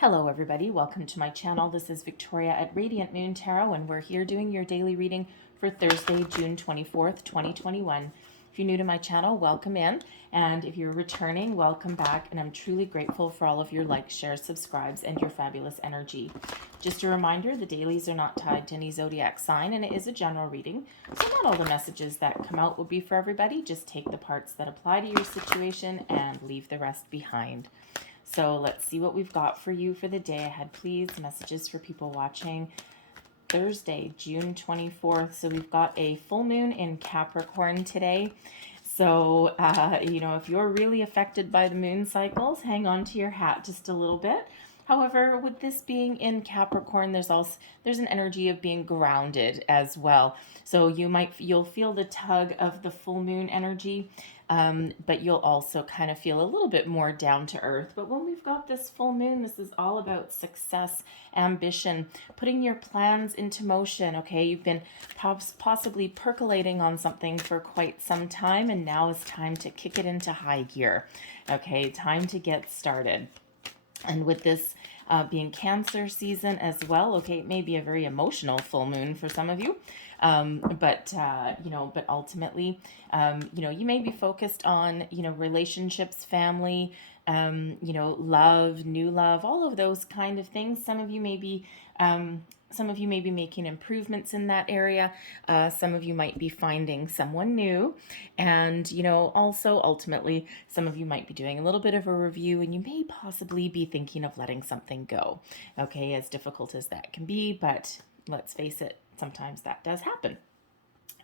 Hello everybody, welcome to my channel. This is Victoria at Radiant Moon Tarot, and we're here doing your daily reading for Thursday, June 24th, 2021. If you're new to my channel, welcome in, and if you're returning, welcome back, and I'm truly grateful for all of your likes, shares, subscribes, and your fabulous energy. Just a reminder, the dailies are not tied to any zodiac sign, and it is a general reading, so not all the messages that come out will be for everybody. Just take the parts that apply to your situation and leave the rest behind. So let's see what we've got for you for the day ahead, please. Messages for people watching Thursday, June 24th. So we've got a full moon in Capricorn today. So, if you're really affected by the moon cycles, hang on to your hat just a little bit. However, with this being in Capricorn, there's an energy of being grounded as well. So you'll feel the tug of the full moon energy, but you'll also kind of feel a little bit more down to earth. But when we've got this full moon, this is all about success, ambition, putting your plans into motion. Okay, you've been possibly percolating on something for quite some time, and now is time to kick it into high gear. Okay, time to get started. And with this being Cancer season as well, okay, it may be a very emotional full moon for some of you, but ultimately, you may be focused on, relationships, family, love, new love, all of those kind of things. Some of you may be making improvements in that area. Some of you might be finding someone new. And, also ultimately, some of you might be doing a little bit of a review, and you may possibly be thinking of letting something go. Okay, as difficult as that can be, but let's face it, sometimes that does happen.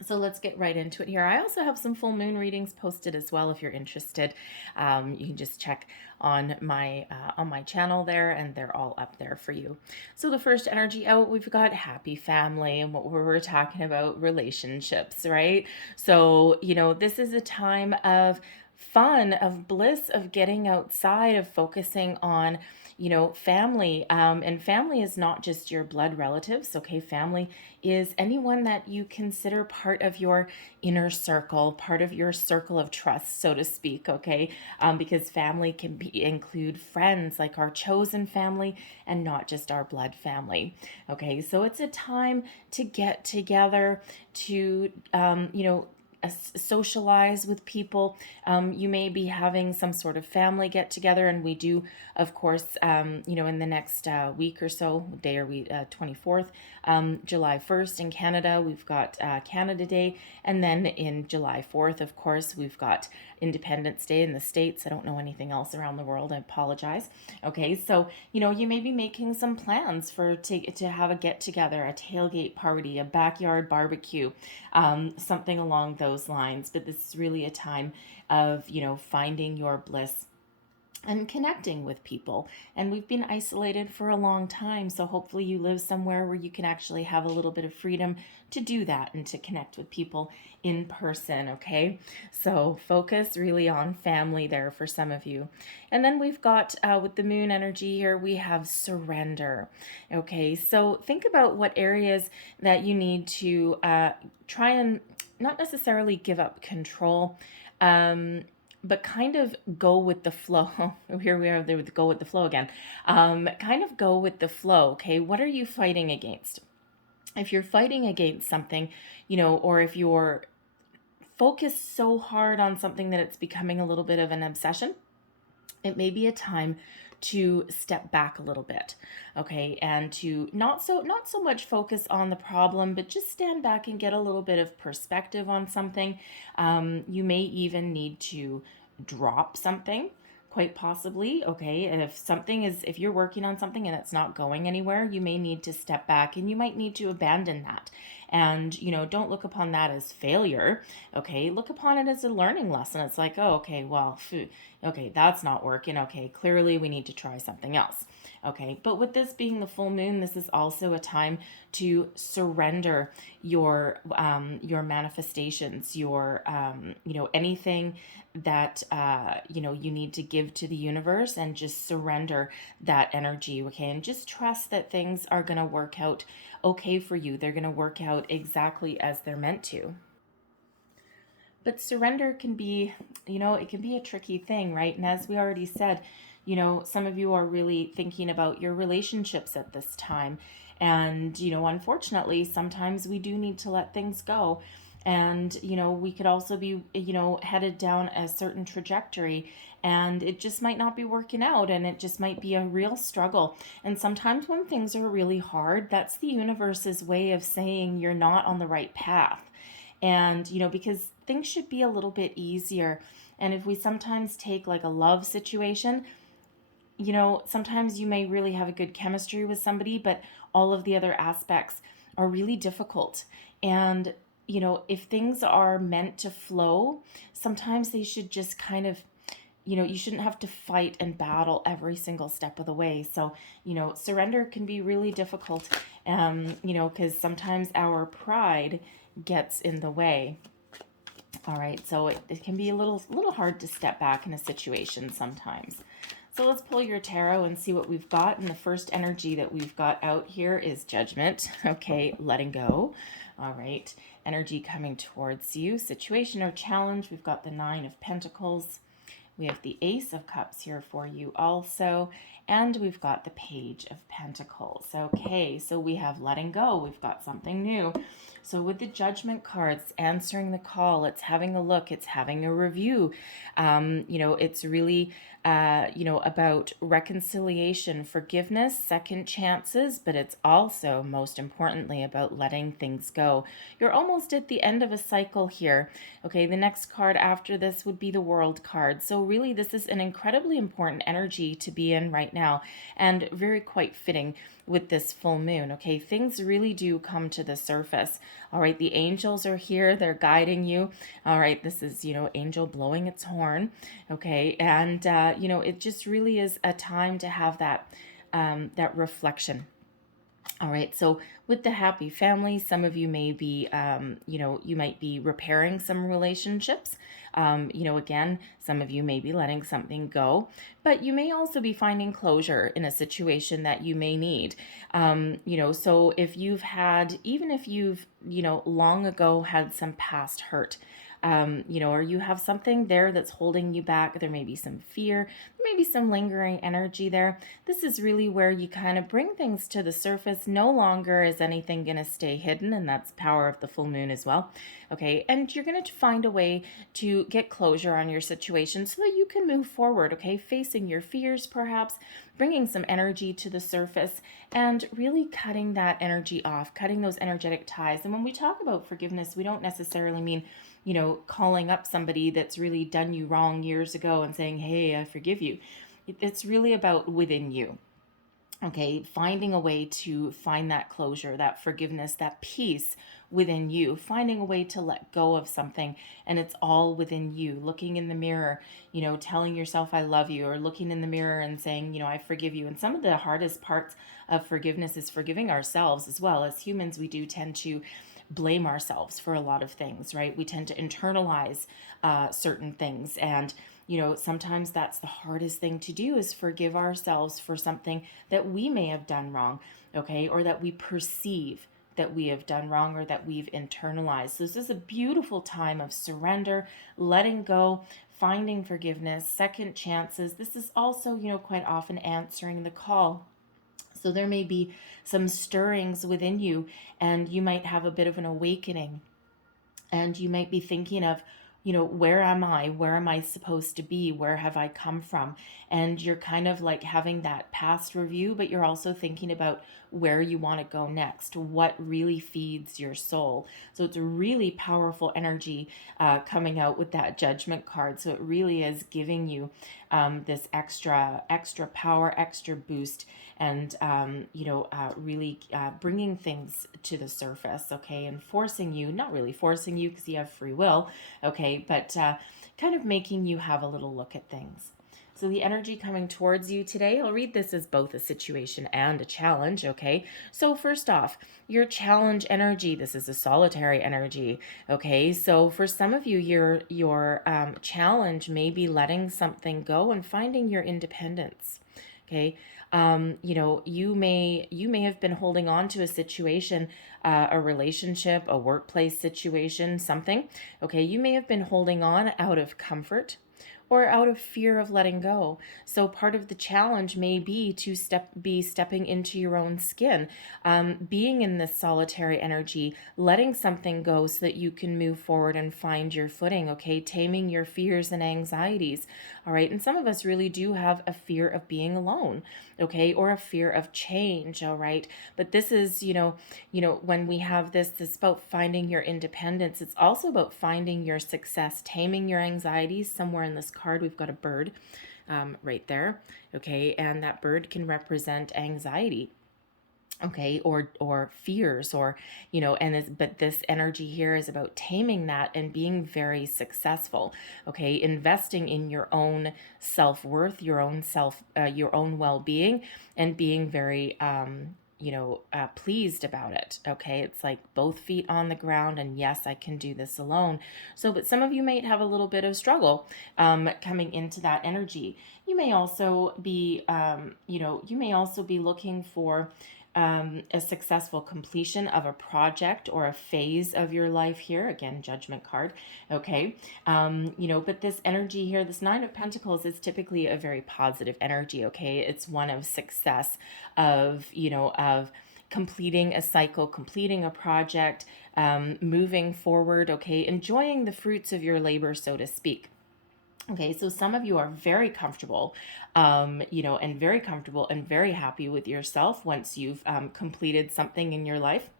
So let's get right into it here. I also have some full moon readings posted as well if you're interested. You can just check on my channel there, and they're all up there for you. So the first energy out, we've got happy family, and what we're talking about, relationships, right? So, this is a time of fun, of bliss, of getting outside, of focusing on family. And family is not just your blood relatives. Okay, family is anyone that you consider part of your inner circle, part of your circle of trust, so to speak. Okay, because family can include friends, like our chosen family, and not just our blood family. Okay, so it's a time to get together, to socialize with people. You may be having some sort of family get together, and we do, of course, in the next week or so, day or week, 24th, July 1st in Canada, we've got Canada Day, and then in July 4th, of course, we've got Independence Day in the States. I don't know anything else around the world. I apologize. Okay, so, you may be making some plans to have a get-together, a tailgate party, a backyard barbecue, something along those lines. But this is really a time of, finding your bliss and connecting with people. And we've been isolated for a long time, so hopefully you live somewhere where you can actually have a little bit of freedom to do that and to connect with people in person. Okay, so focus really on family there for some of you. And then we've got with the moon energy here, we have surrender. Okay, so think about what areas that you need to try and not necessarily give up control, but kind of go with the flow. Here we are, there with go with the flow again. Kind of go with the flow, okay? What are you fighting against? If you're fighting against something, or if you're focused so hard on something that it's becoming a little bit of an obsession, it may be a time to step back a little bit, okay, and to not so much focus on the problem, but just stand back and get a little bit of perspective on something. You may even need to drop something, quite possibly, okay, and if you're working on something and it's not going anywhere, you may need to step back, and you might need to abandon that. And, don't look upon that as failure, okay? Look upon it as a learning lesson. It's like, oh, okay, well, okay, that's not working. Okay, clearly we need to try something else. Okay, but with this being the full moon, this is also a time to surrender your manifestations, your anything that you need to give to the universe, and just surrender that energy. Okay, and just trust that things are going to work out okay for you. They're going to work out exactly as they're meant to. But surrender can be, it can be a tricky thing, right? And as we already said, some of you are really thinking about your relationships at this time. And, unfortunately, sometimes we do need to let things go. And, we could also be, headed down a certain trajectory, and it just might not be working out, and it just might be a real struggle. And sometimes when things are really hard, that's the universe's way of saying you're not on the right path. And, because things should be a little bit easier. And if we sometimes take like a love situation, sometimes you may really have a good chemistry with somebody, but all of the other aspects are really difficult. And, if things are meant to flow, sometimes they should just kind of, you shouldn't have to fight and battle every single step of the way. So, surrender can be really difficult, because sometimes our pride gets in the way. All right, so it can be a little hard to step back in a situation sometimes. So let's pull your tarot and see what we've got. And the first energy that we've got out here is Judgment. Okay, letting go. All right, energy coming towards you. Situation or challenge. We've got the Nine of Pentacles. We have the Ace of Cups here for you also. And we've got the Page of Pentacles. Okay, so we have letting go. We've got something new. So with the Judgment cards, answering the call, it's having a look, it's having a review. It's really, about reconciliation, forgiveness, second chances, but it's also, most importantly, about letting things go. You're almost at the end of a cycle here. Okay, the next card after this would be the World card. So really, this is an incredibly important energy to be in right now, and very quite fitting with this full moon. Okay, things really do come to the surface. All right, the angels are here, they're guiding you. All right, this is, angel blowing its horn. Okay, and it just really is a time to have that reflection. All right, so with the happy family, some of you may be, you might be repairing some relationships. Again, some of you may be letting something go, but you may also be finding closure in a situation that you may need. So if you've had, even if you've, long ago had some past hurt, or you have something there that's holding you back. There may be some fear, there may be some lingering energy there. This is really where you kind of bring things to the surface. No longer is anything going to stay hidden, and that's power of the full moon as well. Okay, and you're going to find a way to get closure on your situation so that you can move forward, okay, facing your fears perhaps, bringing some energy to the surface, and really cutting that energy off, cutting those energetic ties. And when we talk about forgiveness, we don't necessarily mean calling up somebody that's really done you wrong years ago and saying, hey, I forgive you. It's really about within you. Okay, finding a way to find that closure, that forgiveness, that peace within you, finding a way to let go of something, and it's all within you. Looking in the mirror, telling yourself I love you, or looking in the mirror and saying, I forgive you. And some of the hardest parts of forgiveness is forgiving ourselves as well. As humans, we do tend to blame ourselves for a lot of things, right? We tend to internalize certain things, and sometimes that's the hardest thing to do, is forgive ourselves for something that we may have done wrong, okay, or that we perceive that we have done wrong, or that we've internalized. So this is a beautiful time of surrender, letting go, finding forgiveness, second chances. This is also, quite often answering the call. So there may be some stirrings within you, and you might have a bit of an awakening, and you might be thinking of, where am I? Where am I supposed to be? Where have I come from? And you're kind of like having that past review, but you're also thinking about where you want to go next, what really feeds your soul. So it's a really powerful energy coming out with that Judgment card. So it really is giving you this extra power, extra boost, and really bringing things to the surface, okay, and forcing you, not really forcing you because you have free will, okay, but kind of making you have a little look at things. So the energy coming towards you today, I'll read this as both a situation and a challenge, okay? So first off, your challenge energy, this is a solitary energy, okay? So for some of you, your challenge may be letting something go and finding your independence, okay? You may have been holding on to a situation, a relationship, a workplace situation, something, okay? You may have been holding on out of comfort, or out of fear of letting go. So part of the challenge may be to be stepping into your own skin, being in this solitary energy, letting something go so that you can move forward and find your footing, okay? Taming your fears and anxieties, all right? And some of us really do have a fear of being alone, okay? Or a fear of change, all right? But this is, when we have this is about finding your independence. It's also about finding your success, taming your anxieties. Somewhere in this card, we've got a bird right there, okay? And that bird can represent anxiety, okay, or fears, or but this energy here is about taming that and being very successful, okay? Investing in your own self-worth, your own well-being, and being very pleased about it, okay? It's like both feet on the ground, and yes, I can do this alone. So, but some of you might have a little bit of struggle coming into that energy. You may also be, looking for a successful completion of a project or a phase of your life here. Again, Judgment card. Okay. But this energy here, this Nine of Pentacles, is typically a very positive energy. Okay. It's one of success, of completing a cycle, completing a project, moving forward. Okay. Enjoying the fruits of your labor, so to speak. Okay, so some of you are very comfortable, and very comfortable and very happy with yourself once you've completed something in your life.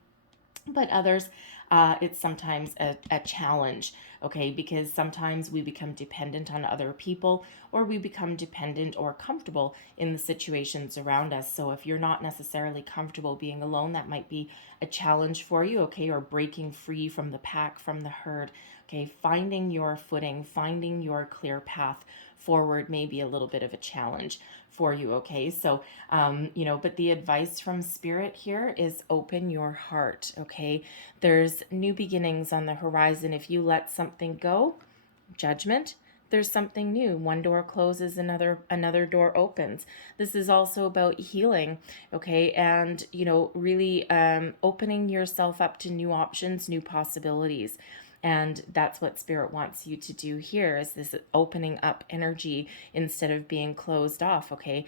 But others, it's sometimes a challenge, okay? Because sometimes we become dependent on other people, or we become dependent or comfortable in the situations around us. So if you're not necessarily comfortable being alone, that might be a challenge for you, okay? Or breaking free from the pack, from the herd, okay? Finding your footing, finding your clear path forward may be a little bit of a challenge for you, okay? So, but the advice from Spirit here is open your heart, okay? There's new beginnings on the horizon. If you let something go, Judgment, there's something new. One door closes, another door opens. This is also about healing, okay? And, really opening yourself up to new options, new possibilities. And that's what Spirit wants you to do here, is this opening up energy instead of being closed off, okay?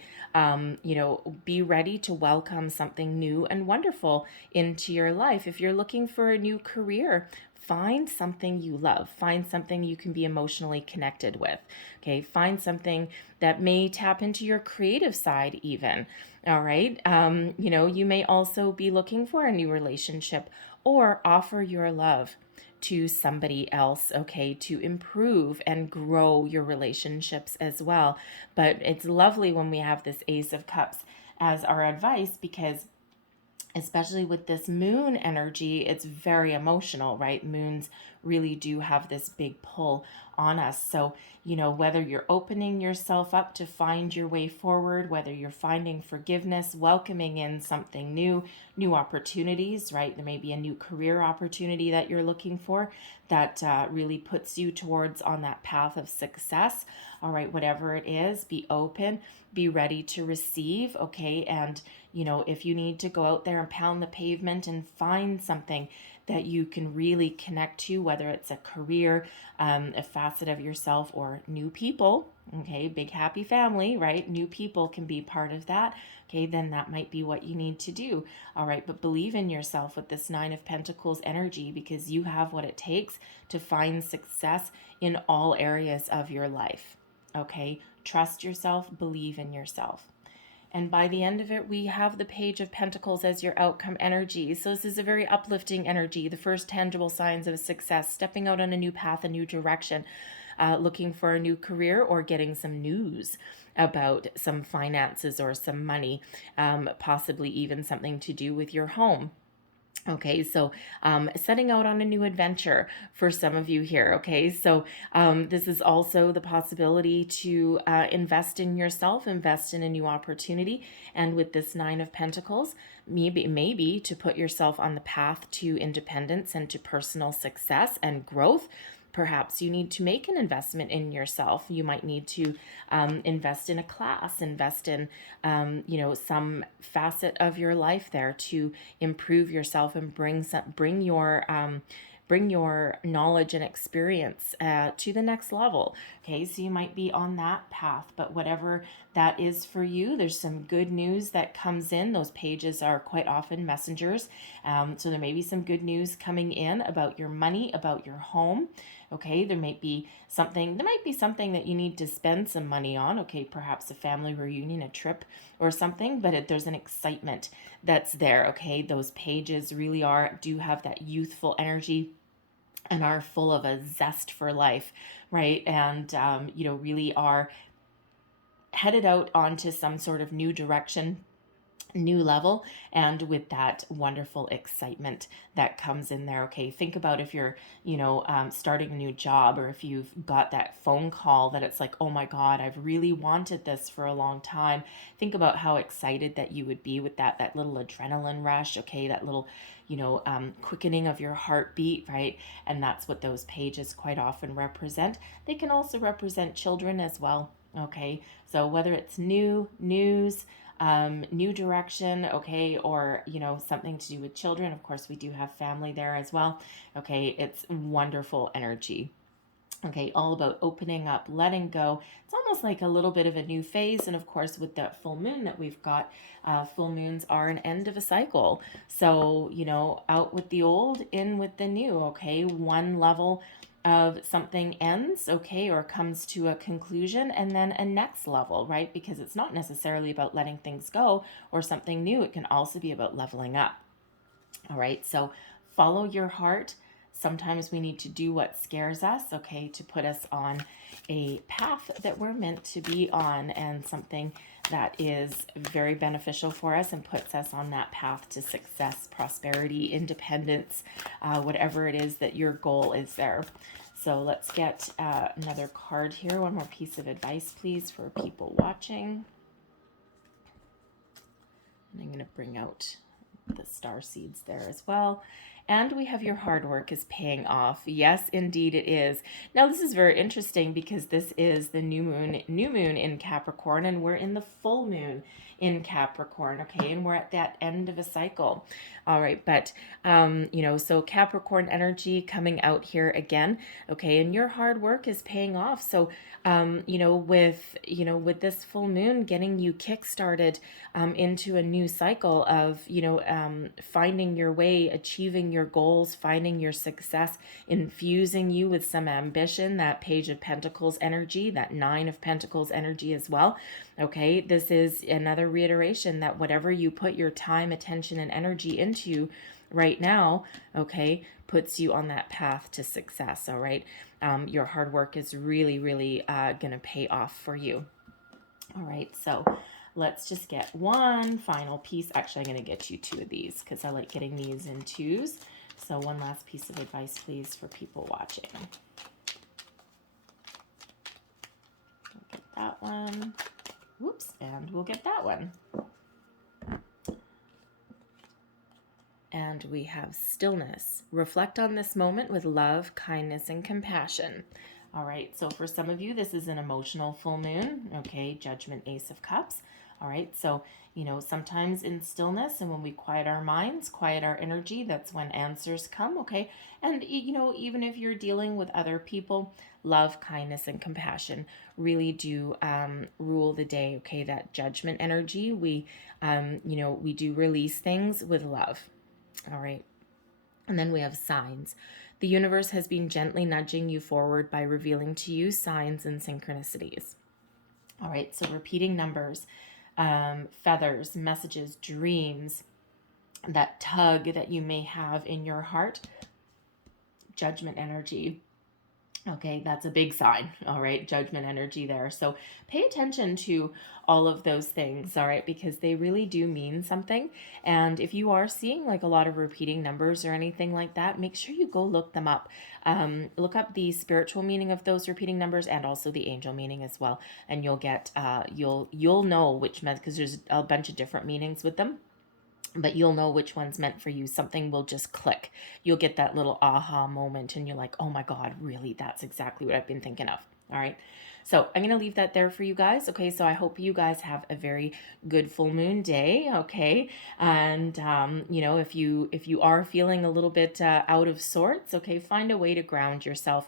Be ready to welcome something new and wonderful into your life. If you're looking for a new career, find something you love. Find something you can be emotionally connected with, okay? Find something that may tap into your creative side even, all right? You may also be looking for a new relationship, or offer your love to somebody else, okay, to improve and grow your relationships as well. But it's lovely when we have this Ace of Cups as our advice, because especially with this moon energy, it's very emotional, right? Moons really do have this big pull on us. So, whether you're opening yourself up to find your way forward, whether you're finding forgiveness, welcoming in something new opportunities, right? There may be a new career opportunity that you're looking for that really puts you towards on that path of success. All right, whatever it is, be open, be ready to receive, okay? And, if you need to go out there and pound the pavement and find something that you can really connect to, whether it's a career, a facet of yourself, or new people, okay, big happy family, right? New people can be part of that, okay, then that might be what you need to do, all right? But believe in yourself with this Nine of Pentacles energy, because you have what it takes to find success in all areas of your life, okay? Trust yourself, believe in yourself. And by the end of it, we have the Page of Pentacles as your outcome energy. So this is a very uplifting energy, the first tangible signs of success, stepping out on a new path, a new direction, looking for a new career, or getting some news about some finances or some money, possibly even something to do with your home. Okay, so setting out on a new adventure for some of you here. Okay, so this is also the possibility to invest in yourself, invest in a new opportunity. And with this Nine of Pentacles, maybe to put yourself on the path to independence and to personal success and growth. Perhaps you need to make an investment in yourself. You might need to invest in a class, invest in, some facet of your life there to improve yourself and bring your bring your knowledge and experience to the next level. Okay, so you might be on that path, but whatever that is for you, there's some good news that comes in. Those pages are quite often messengers. So there may be some good news coming in about your money, about your home. Okay, there might be something that you need to spend some money on. Okay, perhaps a family reunion, a trip or something, but there's an excitement that's there. Okay, those pages really do have that youthful energy and are full of a zest for life, right? And, really are headed out onto some sort of new direction, new level, and with that wonderful excitement that comes in there. Okay, think about if you're starting a new job, or if you've got that phone call that it's like, oh my god, I've really wanted this for a long time. Think about how excited that you would be with that little adrenaline rush. Okay, that little quickening of your heartbeat, right? And that's what those pages quite often represent. They can also represent children as well. Okay, so whether it's new news, new direction, okay, or something to do with children. Of course, we do have family there as well. Okay, it's wonderful energy. Okay, all about opening up, letting go. It's almost like a little bit of a new phase. And of course, with that full moon that we've got, full moons are an end of a cycle. So, out with the old, in with the new. Okay, one level of something ends, okay, or comes to a conclusion, and then a next level, right? Because it's not necessarily about letting things go or something new. It can also be about leveling up. All right, so follow your heart. Sometimes we need to do what scares us, okay, to put us on a path that we're meant to be on, and something that is very beneficial for us and puts us on that path to success, prosperity, independence, whatever it is that your goal is there. So let's get another card here. One more piece of advice, please, for people watching. And I'm going to bring out the star seeds there as well. And we have your hard work is paying off. Yes, indeed it is. Now this is very interesting because this is the new moon in Capricorn, and we're in the full moon in Capricorn, okay? And we're at that end of a cycle. All right, but so Capricorn energy coming out here again, okay? And your hard work is paying off. So with this full moon getting you kick-started into a new cycle of finding your way, achieving your goals, finding your success, infusing you with some ambition, that Page of Pentacles energy, that Nine of Pentacles energy as well. Okay, this is another reiteration that whatever you put your time, attention, and energy into right now, okay, puts you on that path to success. All right, your hard work is really, really going to pay off for you. All right, so let's just get one final piece. Actually, I'm going to get you two of these because I like getting these in twos. So one last piece of advice, please, for people watching. We'll get that one. Whoops, and we'll get that one. And we have stillness. Reflect on this moment with love, kindness, and compassion. All right, so for some of you, this is an emotional full moon. Okay, Judgment, Ace of Cups. All right, so, sometimes in stillness and when we quiet our minds, quiet our energy, that's when answers come, okay? And, even if you're dealing with other people, love, kindness, and compassion really do rule the day, okay? That Judgment energy, we do release things with love. All right. And then we have signs. The universe has been gently nudging you forward by revealing to you signs and synchronicities. All right. So repeating numbers, feathers, messages, dreams, that tug that you may have in your heart, Judgment energy. Okay, that's a big sign, all right, Judgment energy there. So pay attention to all of those things, all right, because they really do mean something. And if you are seeing like a lot of repeating numbers or anything like that, make sure you go look them up. Look up the spiritual meaning of those repeating numbers and also the angel meaning as well. And you'll get, you'll know which meant, because there's a bunch of different meanings with them. But you'll know which one's meant for you. Something will just click. You'll get that little aha moment and you're like, oh my God, really? That's exactly what I've been thinking of. All right. So I'm going to leave that there for you guys. Okay, so I hope you guys have a very good full moon day. Okay, and you know, if you are feeling a little bit out of sorts, okay, find a way to ground yourself.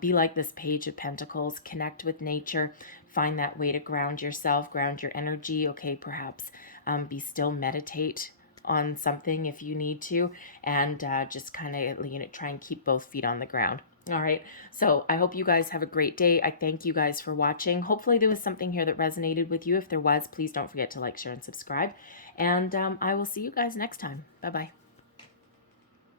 Be like this Page of Pentacles. Connect with nature. Find that way to ground yourself, ground your energy. Okay, perhaps be still, meditate on something if you need to, and just kind of, you know, try and keep both feet on the ground. All right. So I hope you guys have a great day. I thank you guys for watching. Hopefully there was something here that resonated with you. If there was, please don't forget to like, share, and subscribe. And I will see you guys next time. Bye-bye.